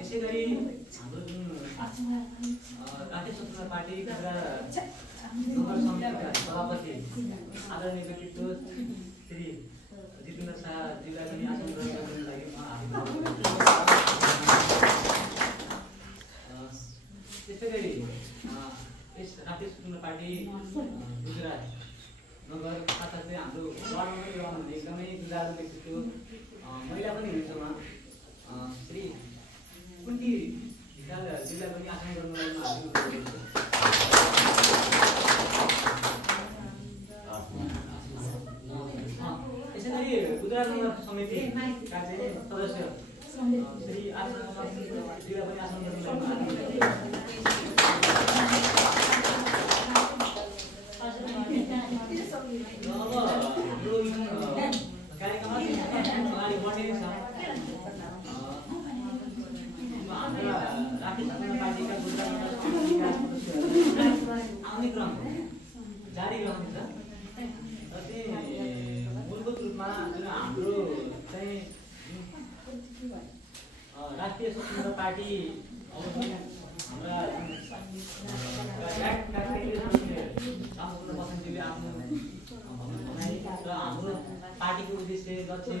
यसै गरी हाम्रो जुन राष्ट्रिय स्वतन्त्र पार्टी नगर समितिका सभापति आदरणीय व्यक्तित्व श्री जितेन्द्र शाहजीलाई पनि आसन ग्रहण गर्नको लागि त्यस्तै गरी यस राष्ट्रिय स्वतन्त्र पार्टी गुजरात नगर खासा चाहिँ हाम्रो वार्डमा रहनुहुने एकदमै जुझारु व्यक्तित्व महिला पनि हुनुहुन्छ उहाँ श्री कुन्ती ढिकालजीलाई पनि आसन गर्नु लागि यसै गरी गुजरात नगर समितिका चाहिँ सदस्य श्री आसनजीलाई पनि आसन गर्नु लागि आउने क्रम जारी रहन्छ र त्यही मूलभूत रूपमा जुन हाम्रो चाहिँ राष्ट्रिय स्वतन्त्र पार्टी हाम्रा बसन्तजीले आफ्नो भनाइ र हाम्रो पार्टीको उद्देश्य लक्ष्य